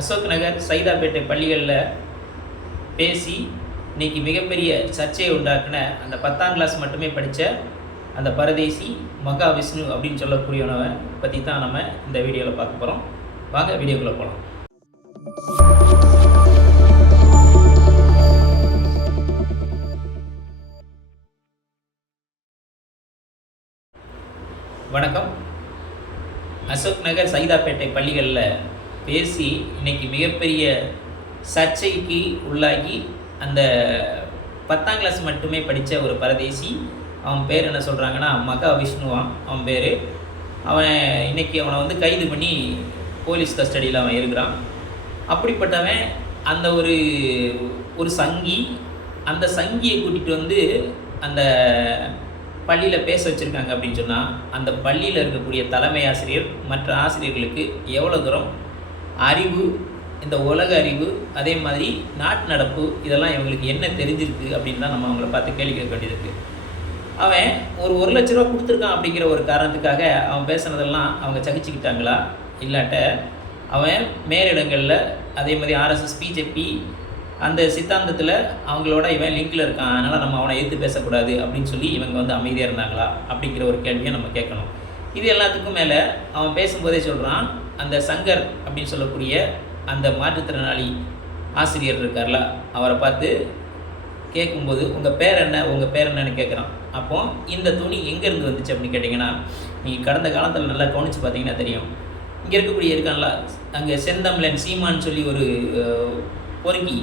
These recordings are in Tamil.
அசோக் நகர் சைதாப்பேட்டை பள்ளிகளில் பேசி இன்னைக்கு மிகப்பெரிய சர்ச்சையை உண்டாக்குன அந்த பத்தாம் கிளாஸ் மட்டுமே படித்த அந்த பரதேசி மகா விஷ்ணு அப்படின்னு சொல்லக்கூடியவனவை பற்றி தான் நம்ம இந்த வீடியோவில் பார்க்க போகிறோம் வாங்க வீடியோக்குள்ளே போகலாம் வணக்கம். அசோக் நகர் சைதாப்பேட்டை பள்ளிகளில் பேசி இன்னைக்கு மிகப்பெரிய சர்ச்சைக்கு உள்ளாகி அந்த பத்தாம் கிளாஸ் மட்டுமே படித்த ஒரு பரதேசி அவன் பேர் என்ன சொல்கிறாங்கன்னா மகா விஷ்ணுவான் அவன் பேர். அவன் இன்னைக்கு அவனை வந்து கைது பண்ணி போலீஸ் கஸ்டடியில் அவன் இருக்கிறான். அப்படிப்பட்டவன் அந்த ஒரு ஒரு சங்கி அந்த சங்கியை கூட்டிகிட்டு வந்து அந்த பள்ளியில் பேச வச்சுருக்காங்க அப்படின்னு சொன்னால் அந்த பள்ளியில் இருக்கக்கூடிய தலைமை ஆசிரியர் மற்ற ஆசிரியர்களுக்கு எவ்வளோ தூரம் அறிவு இந்த உலக அறிவு அதே மாதிரி நாட்டு நடப்பு இதெல்லாம் இவங்களுக்கு என்ன தெரிஞ்சிருக்கு அப்படின்னு தான் நம்ம அவங்கள பார்த்து கேள்வி கேட்க வேண்டியது இருக்குது அவன் ஒரு ஒரு லட்ச ரூபா கொடுத்துருக்கான் அப்படிங்கிற ஒரு காரணத்துக்காக அவன் பேசுனதெல்லாம் அவங்க சகிச்சுக்கிட்டாங்களா? இல்லாட்ட அவன் மேலிடங்களில் அதே மாதிரி ஆர்எஸ்எஸ் பிஜேபி அந்த சித்தாந்தத்தில் அவங்களோட இவன் லிங்கில் இருக்கான். அதனால் நம்ம அவனை எதிர்த்து பேசக்கூடாது அப்படின்னு சொல்லி இவங்க வந்து அமைதியாக இருந்தாங்களா? அப்படிங்கிற ஒரு கேள்வியை நம்ம கேட்கணும். இது எல்லாத்துக்கும் மேலே அவன் பேசும்போதே சொல்கிறான் அந்த சங்கர் அப்படின்னு சொல்லக்கூடிய அந்த மாற்றுத்திறனாளி ஆசிரியர் இருக்கார்ல அவரை பார்த்து கேட்கும்போது உங்கள் பேர் என்ன? உங்கள் பேர் என்னன்னு கேட்குறான் அப்போ இந்த துணி எங்கேருந்து வந்துச்சு? அப்படின்னு கேட்டிங்கன்னா நீங்கள் கடந்த காலத்தில் நல்லா கவனித்து பார்த்தீங்கன்னா தெரியும். இங்கே இருக்கக்கூடிய இருக்கான்ல அங்கே செந்தமிழன் சீமான்னு சொல்லி ஒரு அஹ், பொறுக்கி.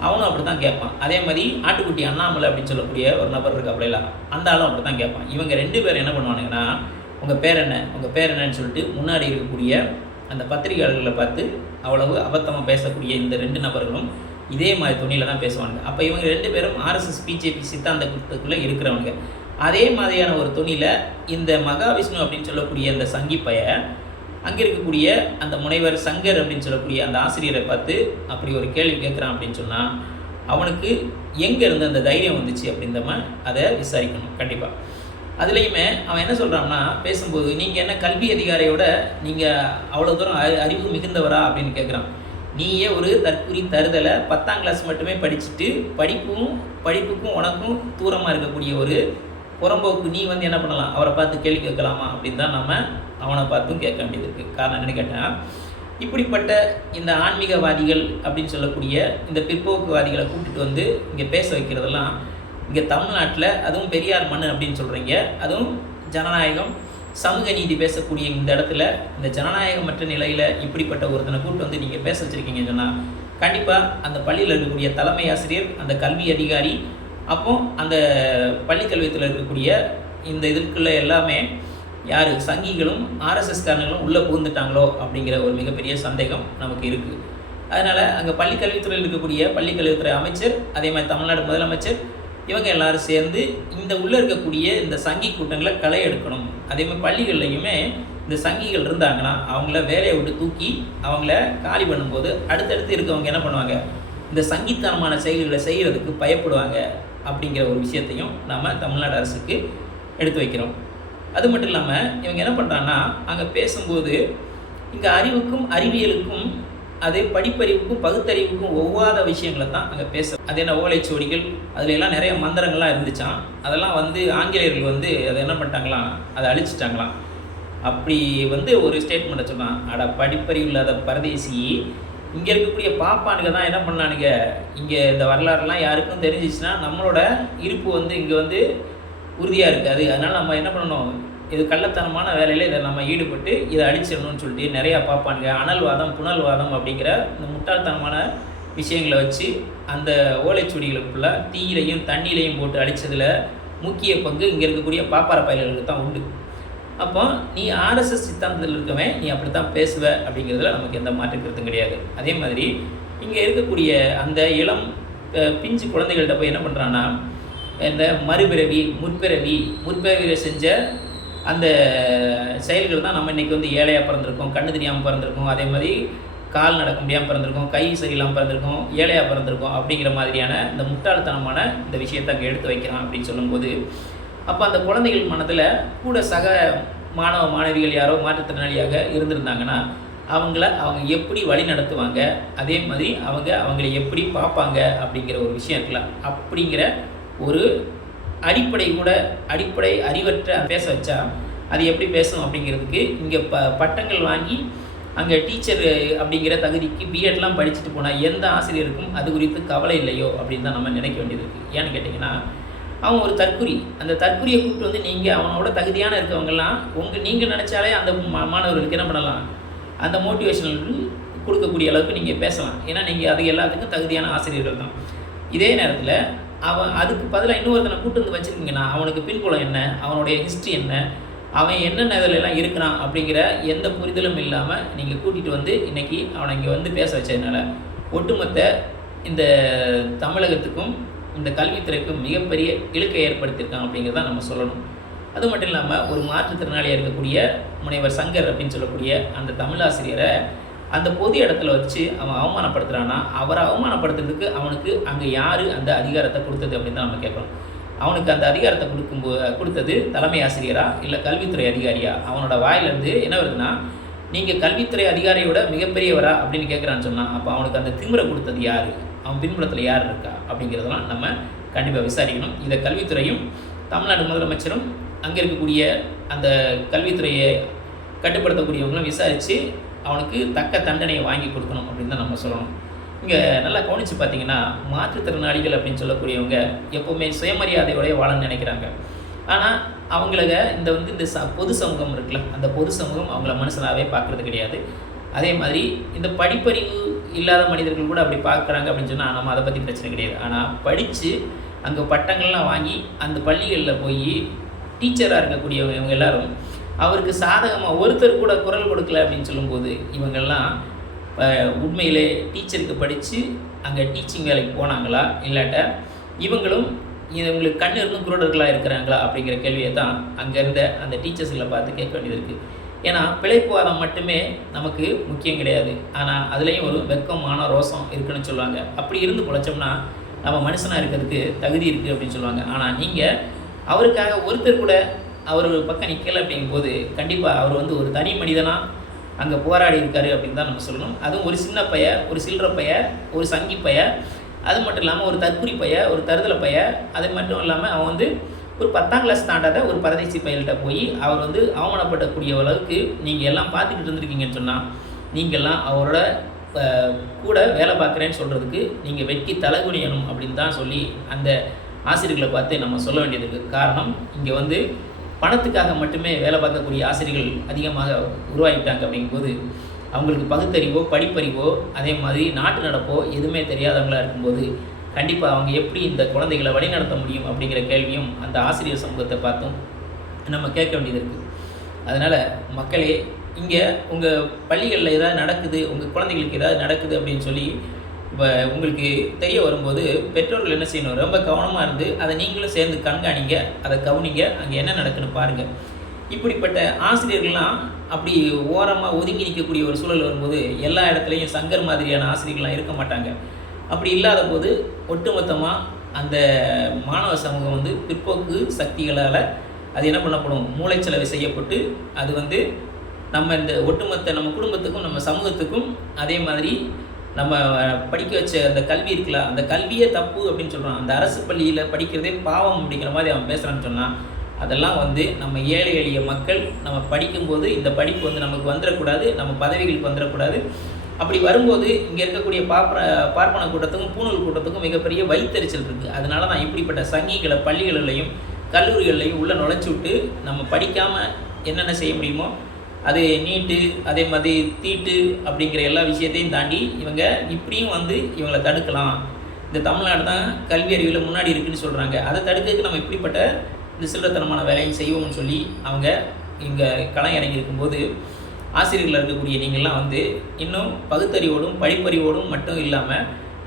அவனும் அப்படி தான் கேட்பான். அதே மாதிரி ஆட்டுக்குட்டி அண்ணாமலை அப்படின்னு சொல்லக்கூடிய ஒரு நபர் இருக்காப்புல அந்த ஆளும் அப்படி தான் கேட்பான். இவங்க ரெண்டு பேரும் என்ன பண்ணுவானுங்கன்னா உங்கள் பேர் என்ன? உங்கள் பேர் என்னன்னு சொல்லிட்டு முன்னாடி இருக்கக்கூடிய அந்த பத்திரிகையாளர்களை பார்த்து அவ்வளவு அபத்தமாக பேசக்கூடிய இந்த ரெண்டு நபர்களும் இதே மாதிரி துணியில் தான் பேசுவாங்க அப்போ இவங்க ரெண்டு பேரும் ஆர்எஸ்எஸ் பிஜேபி சித்தாந்த கூட்டத்துக்குள்ளே இருக்கிறவங்க. அதே மாதிரியான ஒரு துணியில் இந்த மகாவிஷ்ணு அப்படின்னு சொல்லக்கூடிய அந்த சங்கிப்பைய அங்கே இருக்கக்கூடிய அந்த முனைவர் சங்கர் அப்படின்னு சொல்லக்கூடிய அந்த ஆசிரியரை பார்த்து அப்படி ஒரு கேள்வி கேட்குறான் அப்படின்னு சொன்னால் அவனுக்கு எங்கேருந்து அந்த தைரியம் வந்துச்சு அப்படின்றம அதை விசாரிக்கணும். கண்டிப்பாக அதுலேயுமே அவன் என்ன சொல்கிறான்னா பேசும்போது நீங்கள் என்ன கல்வி அதிகாரியோட நீங்கள் அவ்வளோ தூரம் அறி- அறிவு மிகுந்தவரா? அப்படின்னு கேட்குறான் நீயே ஒரு தற்குறி தருதலை பத்தாம் கிளாஸ் மட்டுமே படிச்சுட்டு படிப்பும் படிப்புக்கும் உனக்கும் தூரமாக இருக்கக்கூடிய ஒரு புறம்போக்கு நீ வந்து என்ன பண்ணலாம்? அவரை பார்த்து கேள்வி கேட்கலாமா? அப்படின்னு தான் நம்ம அவனை பார்த்தும் கேட்க வேண்டியது இருக்குது காரணம் என்னென்னு கேட்டால் இப்படிப்பட்ட இந்த ஆன்மீகவாதிகள் அப்படின்னு சொல்லக்கூடிய இந்த பிற்போக்குவாதிகளை கூட்டிட்டு வந்து இங்கே பேச வைக்கிறதெல்லாம் இங்கே தமிழ்நாட்டில் அதுவும் பெரியார் மண் அப்படின்னு சொல்கிறீங்க அதுவும் ஜனநாயகம் சமூக நீதி பேசக்கூடிய இந்த இடத்துல இந்த ஜனநாயகமற்ற நிலையில் இப்படிப்பட்ட ஒருத்தனை கூட்டு வந்து நீங்கள் பேச வச்சுருக்கீங்கன்னு சொன்னால் கண்டிப்பாக அந்த பள்ளியில் இருக்கக்கூடிய தலைமை ஆசிரியர் அந்த கல்வி அதிகாரி அப்போ அந்த பள்ளிக்கல்வியத்தில் இருக்கக்கூடிய இந்த இதுக்குள்ள எல்லாமே யார்? சங்கிகளும் ஆர்எஸ்எஸ்காரங்களும் உள்ளே புகுந்துட்டாங்களோ அப்படிங்கிற ஒரு மிகப்பெரிய சந்தேகம் நமக்கு இருக்குது அதனால் அங்கே பள்ளிக்கல்வித்துறையில் இருக்கக்கூடிய பள்ளிக்கல்வித்துறை அமைச்சர் அதே மாதிரி தமிழ்நாடு முதலமைச்சர் இவங்க எல்லாரும் சேர்ந்து இந்த உள்ளே இருக்கக்கூடிய இந்த சங்கி கூட்டங்களை களை எடுக்கணும். அதே மாதிரி பள்ளிகள்லையுமே இந்த சங்கிகள் இருந்தாங்கன்னா அவங்கள வேலையை விட்டு தூக்கி அவங்கள காலி பண்ணும்போது அடுத்தடுத்து இருக்கவங்க என்ன பண்ணுவாங்க? இந்த சங்கித்தனமான செயல்களை செய்கிறதுக்கு பயப்படுவாங்க அப்படிங்கிற ஒரு விஷயத்தையும் நாம் தமிழ்நாடு அரசுக்கு எடுத்து வைக்கிறோம். அது மட்டும் இல்லாமல் இவங்க என்ன பண்ணுறாங்கன்னா அங்கே பேசும்போது இங்கே அறிவுக்கும் அறிவியலுக்கும் அதே படிப்பறிவுக்கும் பகுத்தறிவுக்கும் ஒவ்வாத விஷயங்களை தான் அங்கே பேச அது என்ன ஓலைச்சுவடிகள் அதுல எல்லாம் நிறைய மந்திரங்கள்லாம் இருந்துச்சாம் அதெல்லாம் வந்து ஆங்கிலேயர்கள் வந்து அதை என்ன பண்ணிட்டாங்களாம் அதை அழிச்சிட்டாங்களாம் அப்படி வந்து ஒரு ஸ்டேட்மெண்ட்டை சொன்னான். அட படிப்பறிவு இல்லாத பரதேசி இங்கே இருக்கக்கூடிய பாப்பானுங்க தான் என்ன பண்ணானுங்க? இங்கே இந்த வரலாறுலாம் யாருக்கும் தெரிஞ்சிச்சுன்னா நம்மளோட இருப்பு வந்து இங்கே வந்து உறுதியாக இருக்காது. அதனால் நம்ம என்ன பண்ணணும்? இது கள்ளத்தனமான வேலையில் இதை நம்ம ஈடுபட்டு இதை அடிச்சிடணும்னு சொல்லிட்டு நிறையா பார்ப்பானுங்க. அனல்வாதம் புனல்வாதம் அப்படிங்கிற இந்த முட்டாள்தனமான விஷயங்களை வச்சு அந்த ஓலைச்சுடிகளுக்குள்ளே தீயிலையும் தண்ணியிலையும் போட்டு அடித்ததில் முக்கிய பங்கு இங்கே இருக்கக்கூடிய பாப்பார பயல்களுக்கு தான் உண்டு. அப்போ நீ ஆர்எஸ்எஸ் சித்தாந்தத்தில் இருக்கவன் நீ அப்படி தான் பேசுவ அப்படிங்கிறதுல நமக்கு எந்த மாற்று கருத்தும் கிடையாது. அதே மாதிரி இங்கே இருக்கக்கூடிய அந்த இளம் பிஞ்சு குழந்தைகள்கிட்ட போய் என்ன பண்ணுறான்னா இந்த மறுபிறவி முற்பிறவி முற்பிறவியில் செஞ்ச அந்த செயல்கள் தான் நம்ம இன்றைக்கி வந்து ஏழையாக பிறந்திருக்கோம் கண்ணு தெரியாமல் பிறந்திருக்கோம் அதே மாதிரி கால் நடக்க முடியாமல் பிறந்திருக்கோம் கை சரியில்லாமல் பிறந்திருக்கோம் ஏழையாக பிறந்திருக்கோம் அப்படிங்கிற மாதிரியான இந்த முட்டாள்தனமான இந்த விஷயத்தை அங்கே எடுத்து வைக்கிறான் அப்படின்னு சொல்லும்போது அப்போ அந்த குழந்தைகள் மனதில் கூட சக மாணவ மாணவிகள் யாரோ மாற்றுத்திறனாளியாக இருந்திருந்தாங்கன்னா அவங்கள அவங்க எப்படி வழி நடத்துவாங்க அதே மாதிரி அவங்க அவங்கள எப்படி பார்ப்பாங்க அப்படிங்கிற ஒரு விஷயம் இருக்கலாம். அப்படிங்கிற ஒரு அடிப்படை கூட அடிப்படை அறிவற்ற பேச வச்சா அது எப்படி பேசும் அப்படிங்கிறதுக்கு இங்கே ப பட்டங்கள் வாங்கி அங்கே டீச்சர் அப்படிங்கிற தகுதிக்கு பிஎட்லாம் படிச்சுட்டு போனால் எந்த ஆசிரியருக்கும் அது குறித்து கவலை இல்லையோ அப்படின்னு தான் நம்ம நினைக்க வேண்டியது இருக்குது ஏன்னு கேட்டிங்கன்னா அவன் ஒரு தற்குறி. அந்த தற்குறியை கூப்பிட்டு வந்து நீங்கள் அவனோட தகுதியான இருக்கவங்கெல்லாம் உங்கள் நீங்கள் நினச்சாலே அந்த மா- மாணவர்களுக்கு என்ன பண்ணலாம்? அந்த மோட்டிவேஷனல் கொடுக்கக்கூடிய அளவுக்கு நீங்கள் பேசலாம். ஏன்னா நீங்கள் அது எல்லாத்துக்கும் தகுதியான ஆசிரியர்கள் தான். இதே நேரத்தில் அவன் அதுக்கு பதிலாக இன்னொருத்தனை கூட்டு வந்து வச்சுருக்கீங்கன்னா அவனுக்கு பின்புலம் என்ன அவனுடைய ஹிஸ்ட்ரி என்ன அவன் என்னென்ன இதில் எல்லாம் இருக்கிறான் அப்படிங்கிற எந்த புரிதலும் இல்லாமல் நீங்கள் கூட்டிகிட்டு வந்து இன்னைக்கு அவனை இங்கே வந்து பேச வச்சதுனால ஒட்டுமொத்த இந்த தமிழகத்துக்கும் இந்த கல்வித்துறைக்கும் மிகப்பெரிய இழுக்கை ஏற்படுத்தியிருக்கான் அப்படிங்கிறத நம்ம சொல்லணும். அது மட்டும் இல்லாமல் ஒரு மாற்றுத்திறனாளியாக இருக்கக்கூடிய முனைவர் சங்கர் அப்படின்னு சொல்லக்கூடிய அந்த தமிழாசிரியரை அந்த பொது இடத்துல வச்சு அவன் அவமானப்படுத்துகிறான்னா அவரை அவமானப்படுத்துறதுக்கு அவனுக்கு அங்கே யார் அந்த அதிகாரத்தை கொடுத்தது அப்படின்னு தான் நம்ம கேட்கணும். அவனுக்கு அந்த அதிகாரத்தை கொடுக்கும்போது கொடுத்தது தலைமை ஆசிரியரா இல்லை கல்வித்துறை அதிகாரியா? அவனோட வாயிலிருந்து என்ன வருதுன்னா நீங்கள் கல்வித்துறை அதிகாரியோட மிகப்பெரியவரா அப்படின்னு கேட்குறான்னு சொன்னால் அப்போ அவனுக்கு அந்த திமிரை கொடுத்தது யார்? அவன் பின்புலத்தில் யார் இருக்கா? அப்படிங்கிறதெல்லாம் நம்ம கண்டிப்பாக விசாரிக்கணும். இதை கல்வித்துறையும் தமிழ்நாடு முதலமைச்சரும் அங்கே இருக்கக்கூடிய அந்த கல்வித்துறையை கட்டுப்படுத்தக்கூடியவங்களும் விசாரித்து அவனுக்கு தக்க தண்டனையை வாங்கி கொடுக்கணும் அப்படின்னு தான் நம்ம சொல்லணும். இங்கே நல்லா கவனித்து பார்த்தீங்கன்னா மாற்றுத்திறனாளிகள் அப்படின்னு சொல்லக்கூடியவங்க எப்போவுமே சுயமரியாதையோடய வாழன்னு நினைக்கிறாங்க. ஆனால் அவங்கள இந்த வந்து இந்த ச பொது சமூகம் இருக்குல்ல அந்த பொது சமூகம் அவங்கள மனுஷனாகவே பார்க்குறது கிடையாது. அதே மாதிரி இந்த படிப்பறிவு இல்லாத மனிதர்கள் கூட அப்படி பார்க்குறாங்க அப்படின்னு சொன்னால் நம்ம அதை பற்றி பிரச்சனை கிடையாது. ஆனால் படித்து அங்கே பட்டங்கள்லாம் வாங்கி அந்த பள்ளிகளில் போய் டீச்சராக இருக்கக்கூடியவங்க இவங்க எல்லோரும் அவருக்கு சாதகமாக ஒருத்தர் கூட குரல் கொடுக்கல அப்படின்னு சொல்லும்போது இவங்கெல்லாம் அஹ், உண்மையிலே டீச்சருக்கு படித்து அங்கே டீச்சிங் வேலைக்கு போனாங்களா? இல்லாட்ட இவங்களும் இவங்களுக்கு கண் இருந்தும் குருடர்களாக இருக்கிறாங்களா? அப்படிங்கிற கேள்வியை தான் அங்கே இருந்த அந்த டீச்சர்ஸ்களை பார்த்து கேட்க வேண்டியது இருக்குது ஏன்னா பிழைப்புவாதம் மட்டுமே நமக்கு முக்கியம் கிடையாது. ஆனால் அதுலேயும் ஒரு வெக்கமான ரோசம் இருக்குன்னு சொல்லுவாங்க. அப்படி இருந்து பொழைச்சோம்னா நம்ம மனுஷனாக இருக்கிறதுக்கு தகுதி இருக்குது அப்படின்னு சொல்லுவாங்க. ஆனால் நீங்கள் அவருக்காக ஒருத்தர் கூட அவர் பக்கம் நிற்கலை அப்படிங்கும்போது கண்டிப்பாக அவர் வந்து ஒரு தனி மனிதனாக அங்கே போராடி இருக்காரு அப்படின்னு தான் நம்ம சொல்லணும். அதுவும் ஒரு சின்ன பைய ஒரு சில்லற பைய ஒரு சங்கி பைய அது மட்டும் இல்லாமல் ஒரு தற்குறி பைய ஒரு தருதலை பைய அது மட்டும் இல்லாமல் அவன் வந்து ஒரு பத்தாம் கிளாஸ் தாண்டாத ஒரு பரதேசி பையல்கிட்ட போய் அவர் வந்து அவமானப்படக்கூடிய அளவுக்கு நீங்கள் எல்லாம் பார்த்துக்கிட்டு இருந்திருக்கீங்கன்னு சொன்னால் நீங்கள்லாம் அவரோட கூட வேலை பார்க்குறேன்னு சொல்கிறதுக்கு நீங்கள் வெட்கி தலைகுனியணும் அப்படின்னு தான் சொல்லி அந்த ஆசிரியர்களை பார்த்து நம்ம சொல்ல வேண்டியது இருக்குது காரணம் இங்கே வந்து பணத்துக்காக மட்டுமே வேலை பார்க்கக்கூடிய ஆசிரியர்கள் அதிகமாக உருவாகிட்டாங்க அப்படிங்கும்போது அவங்களுக்கு பகுத்தறிவோ படிப்பறிவோ அதே மாதிரி நாட்டு நடப்போ எதுவுமே தெரியாதவங்களாக இருக்கும்போது கண்டிப்பாக அவங்க எப்படி இந்த குழந்தைகளை வழிநடத்த முடியும் அப்படிங்கிற கேள்வியும் அந்த ஆசிரியர் சமூகத்தை பார்த்தும் நம்ம கேட்க வேண்டியது இருக்குது அதனால் மக்களே இங்கே உங்கள் பள்ளிகளில் ஏதாவது நடக்குது உங்கள் குழந்தைகளுக்கு ஏதாவது நடக்குது அப்படின்னு சொல்லி இப்போ உங்களுக்கு தெரிய வரும்போது பெற்றோர்கள் என்ன செய்யணும்? ரொம்ப கவனமாக இருந்து அதை நீங்களும் சேர்ந்து கண்காணிங்க அதை கவனிங்க அங்கே என்ன நடக்குன்னு பாருங்கள் இப்படிப்பட்ட ஆசிரியர்கள்லாம் அப்படி ஓரமாக ஒதுங்கி நிற்கக்கூடிய ஒரு சூழல் வரும்போது எல்லா இடத்துலையும் சங்கர் மாதிரியான ஆசிரியர்கள்லாம் இருக்க மாட்டாங்க. அப்படி இல்லாத போது ஒட்டுமொத்தமாக அந்த மாணவ சமூகம் வந்து பிற்போக்கு சக்திகளால் அது என்ன பண்ணப்படும்? மூளைச்சலவை செய்யப்பட்டு அது வந்து நம்ம இந்த ஒட்டுமொத்த நம்ம குடும்பத்துக்கும் நம்ம சமூகத்துக்கும் அதே மாதிரி நம்ம படிக்க வச்ச அந்த கல்வி இருக்குல்ல அந்த கல்வியே தப்பு அப்படின்னு சொல்கிறான் அந்த அரசு பள்ளியில் படிக்கிறதே பாவம் அப்படிங்கிற மாதிரி அவன் பேசுகிறான்னு சொன்னான் அதெல்லாம் வந்து நம்ம ஏழை எளிய மக்கள் நம்ம படிக்கும்போது இந்த படிப்பு வந்து நமக்கு வந்துடக்கூடாது நம்ம பதவிகளுக்கு வந்துடக்கூடாது அப்படி வரும்போது இங்கே இருக்கக்கூடிய பாப்ப பார்ப்பன கூட்டத்துக்கும் பூணூல் கூட்டத்துக்கும் மிகப்பெரிய வைத்தறிச்சல் இருக்குது அதனால நான் இப்படிப்பட்ட சங்கிகளை பள்ளிகளிலையும் கல்லூரிகள்லையும் உள்ளே நுழைச்சி விட்டு நம்ம படிக்காமல் என்னென்ன செய்ய முடியுமோ அது நீட்டு அதே மாதிரி தீட்டு அப்படிங்கிற எல்லா விஷயத்தையும் தாண்டி இவங்க இப்படியும் வந்து இவங்களை தடுக்கலாம். இந்த தமிழ்நாடு தான் கல்வி அறிவில் முன்னாடி இருக்குன்னு சொல்கிறாங்க அதை தடுக்கிறதுக்கு நம்ம இப்படிப்பட்ட இந்த சில்லறத்தனமான வேலையும் செய்வோம்னு சொல்லி அவங்க இங்கே களம் இறங்கி இருக்கும்போது ஆசிரியர்களாக இருக்கக்கூடிய நீங்கள்லாம் வந்து இன்னும் பகுத்தறிவோடும் படிப்பறிவோடும் மட்டும் இல்லாமல்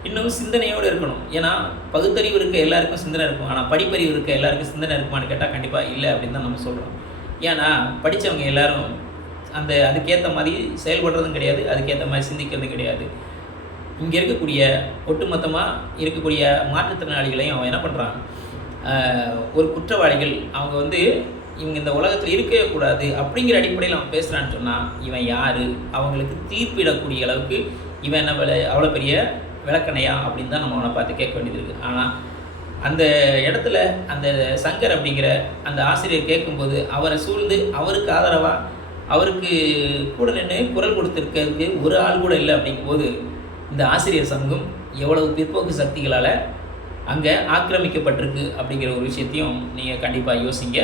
இன்னும் சிந்தனையோடு இருக்கணும். ஏன்னா பகுத்தறிவு இருக்க எல்லாருக்கும் சிந்தனை இருக்கும். ஆனால் படிப்பறிவு இருக்க எல்லாருக்கும் சிந்தனை இருக்குமான்னு கேட்டால் கண்டிப்பாக இல்லை அப்படின்னு தான் நம்ம சொல்கிறோம் ஏன்னா படித்தவங்க எல்லோரும் அந்த அதுக்கேற்ற மாதிரி செயல்படுறதும் கிடையாது அதுக்கேற்ற மாதிரி சிந்திக்கிறதும் கிடையாது. இங்கே இருக்கக்கூடிய ஒட்டுமொத்தமாக இருக்கக்கூடிய மாற்றுத்திறனாளிகளையும் அவன் என்ன பண்ணுறான் ஒரு குற்றவாளிகள் அவங்க வந்து இவங்க இந்த உலகத்தில் இருக்கவே கூடாது அப்படிங்கிற அடிப்படையில் அவன் பேசுகிறான்னு சொன்னால் இவன் யார்? அவங்களுக்கு தீர்ப்பிடக்கூடிய அளவுக்கு இவன் என்ன விலை அவ்வளோ பெரிய விளக்கணையா அப்படின்னு தான் நம்ம அவனை பார்த்து கேட்க வேண்டியது இருக்குது ஆனால் அந்த இடத்துல அந்த சங்கர் அப்படிங்கிற அந்த ஆசிரியர் கேட்கும்போது அவரை சூழ்ந்து அவருக்கு ஆதரவாக அவருக்கு கூட நின்று குரல் கொடுத்துருக்கிறதுக்கு ஒரு ஆள் கூட இல்லை அப்படிங்கும்போது இந்த ஆசிரியர் சமூகம் எவ்வளவு பிற்போக்கு சக்திகளால் அங்கே ஆக்கிரமிக்கப்பட்டிருக்கு அப்படிங்கிற ஒரு விஷயத்தையும் நீங்கள் கண்டிப்பாக யோசிங்க.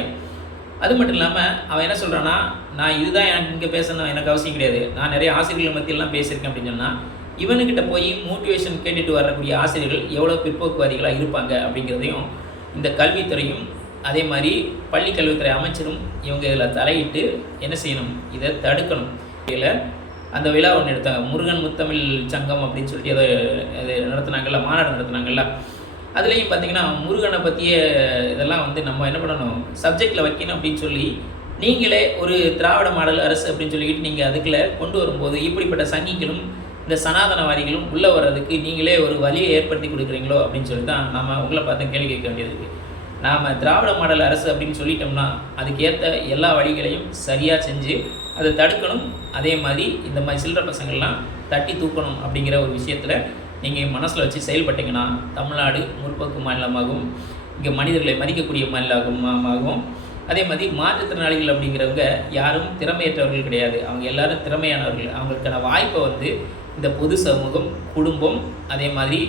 அது மட்டும் இல்லாமல் அவன் என்ன சொல்கிறான்னா நான் இதுதான் எனக்கு இங்கே பேசணும் எனக்கு அவசியம் கிடையாது. நான் நிறைய ஆசிரியர்கள் மத்தியெல்லாம் பேசியிருக்கேன் அப்படின்னு சொன்னால் இவனுக்கிட்ட போய் மோட்டிவேஷன் கேட்டுட்டு வரக்கூடிய ஆசிரியர்கள் எவ்வளோ பிற்போக்குவாதிகளாக இருப்பாங்க அப்படிங்கிறதையும் இந்த கல்வித்துறையும் அதே மாதிரி பள்ளி கல்வித்துறை அமைச்சரும் இவங்க இதில் தலையிட்டு என்ன செய்யணும்? இதை தடுக்கணும். இதில் அந்த விழா ஒன்று எடுத்தாங்க. முருகன் முத்தமிழ் சங்கம் அப்படின்னு சொல்லிட்டு ஏதோ இது நடத்துனாங்கல்ல மாநாடு நடத்துனாங்கல்ல. அதுலேயும் பார்த்தீங்கன்னா முருகனை பற்றிய இதெல்லாம் வந்து நம்ம என்ன பண்ணணும்? சப்ஜெக்டில் வைக்கணும் அப்படின்னு சொல்லி நீங்களே ஒரு திராவிட மாடல் அரசு அப்படின்னு சொல்லிக்கிட்டு நீங்கள் அதுக்குள்ளே கொண்டு வரும்போது இப்படிப்பட்ட சங்கிகளும் இந்த சனாதனவாதிகளும் உள்ளே வர்றதுக்கு நீங்களே ஒரு வழியை ஏற்படுத்தி கொடுக்குறீங்களோ அப்படின்னு சொல்லி தான் நம்ம உங்களை பார்த்து கேள்வி கேட்க வேண்டியது இருக்குது நாம் திராவிட மாடல் அரசு அப்படின்னு சொல்லிட்டோம்னா அதுக்கேற்ற எல்லா வழிகளையும் சரியாக செஞ்சு அதை தடுக்கணும். அதே மாதிரி இந்த மாதிரி சில்லற பசங்கள்லாம் தட்டி தூக்கணும் அப்படிங்கிற ஒரு விஷயத்தில் நீங்கள் மனசில் வச்சு செயல்பட்டீங்கன்னா தமிழ்நாடு முற்போக்கு மாநிலமாகவும் இங்கே மனிதர்களை மதிக்கக்கூடிய மாநிலமாகவும் அதே மாதிரி மாற்றுத்திறனாளிகள் அப்படிங்கிறவங்க யாரும் திறமையற்றவர்கள் கிடையாது. அவங்க எல்லாரும் திறமையானவர்கள். அவங்களுக்கான வாய்ப்பை வந்து இந்த பொது சமூகம் குடும்பம் அதே மாதிரி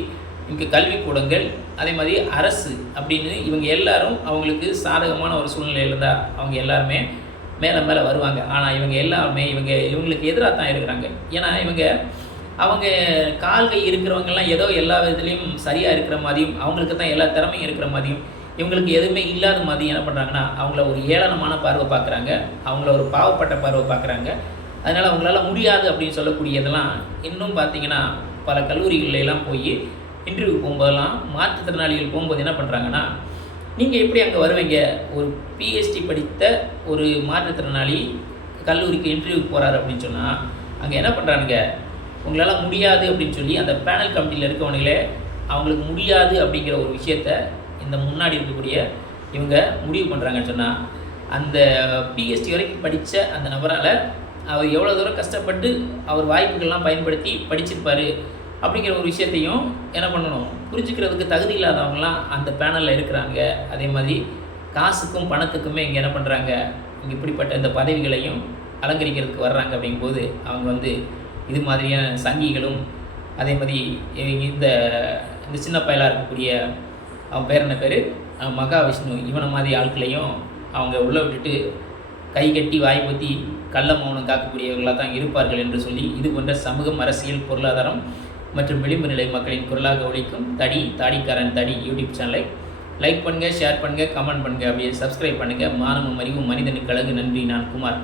இங்கே கல்விக்கூடங்கள் அதே மாதிரி அரசு அப்படின்னு இவங்க எல்லாரும் அவங்களுக்கு சாதகமான ஒரு சூழ்நிலையில் இருந்தால் அவங்க எல்லாருமே மேலே மேலே வருவாங்க. ஆனால் இவங்க எல்லாருமே இவங்க இவங்களுக்கு எதிராக தான் இருக்கிறாங்க. ஏன்னா இவங்க அவங்க கால் கை இருக்கிறவங்கெல்லாம் ஏதோ எல்லா விதத்துலேயும் சரியாக இருக்கிற மாதிரியும் அவங்களுக்கு தான் எல்லா திறமையும் இருக்கிற மாதிரியும் இவங்களுக்கு எதுவுமே இல்லாத மாதிரி என்ன பண்ணுறாங்கன்னா அவங்கள ஒரு ஏளனமான பார்வை பார்க்குறாங்க. அவங்கள ஒரு பாவப்பட்ட பார்வை பார்க்குறாங்க. அதனால் அவங்களால முடியாது அப்படின்னு சொல்லக்கூடியதெல்லாம் இன்னும் பார்த்தீங்கன்னா பல கல்லூரிகளெல்லாம் போய் இன்டர்வியூ போகும்போதெல்லாம் மாற்றுத்திறனாளிகள் போகும்போது என்ன பண்ணுறாங்கன்னா நீங்கள் எப்படி அங்கே வருவீங்க? ஒரு பிஹெச்டி படித்த ஒரு மாற்றுத்திறனாளி கல்லூரிக்கு இன்டர்வியூக்கு போகிறாரு அப்படின்னு சொன்னால் அங்கே என்ன பண்ணுறானுங்க உங்களால் முடியாது அப்படின்னு சொல்லி அந்த பேனல் கமிட்டியில் இருக்கவனுங்களே அவங்களுக்கு முடியாது அப்படிங்கிற ஒரு விஷயத்த இந்த முன்னாடி இருக்கக்கூடிய இவங்க முடிவு பண்ணுறாங்கன்னு சொன்னால் அந்த பிஹெச்டி வரைக்கும் படித்த அந்த நபரால் அவர் எவ்வளோ தூரம் கஷ்டப்பட்டு அவர் வாய்ப்புகள்லாம் பயன்படுத்தி படிச்சிருப்பார் அப்படிங்கிற ஒரு விஷயத்தையும் என்ன பண்ணணும்? புரிஞ்சுக்கிறதுக்கு தகுதி இல்லாதவங்களாம் அந்த பேனலில் இருக்கிறாங்க. அதே மாதிரி காசுக்கும் பணத்துக்குமே இங்கே என்ன பண்ணுறாங்க இங்கே இப்படிப்பட்ட இந்த பதவிகளையும் அலங்கரிக்கிறதுக்கு வர்றாங்க அப்படிங்கும்போது அவங்க வந்து இது மாதிரியான சங்கிகளும் அதே மாதிரி இந்த இந்த சின்ன பயலாக இருக்கக்கூடிய அவன் பேர் என்ன பேர்? மகாவிஷ்ணு. இவனை மாதிரி ஆட்களையும் அவங்க உள்ளே விட்டுட்டு கை கட்டி வாய் பற்றி கள்ள மௌனம் காக்கக்கூடியவர்களாக தான் இருப்பார்கள் என்று சொல்லி இது போன்ற சமூகம் அரசியல் பொருளாதாரம் மற்றும் விளிம்பு நிலை மக்களின் குரலாக ஒழிக்கும் தடி தாடிக்காரன் தடி யூடியூப் சேனலை லைக் பண்ணுங்கள் ஷேர் பண்ணுங்கள் கமெண்ட் பண்ணுங்கள் அப்படியே சப்ஸ்கிரைப் பண்ணுங்கள் மானமும் அறிவும் மனிதனுக்கு அழகு. நன்றி நான் குமார்.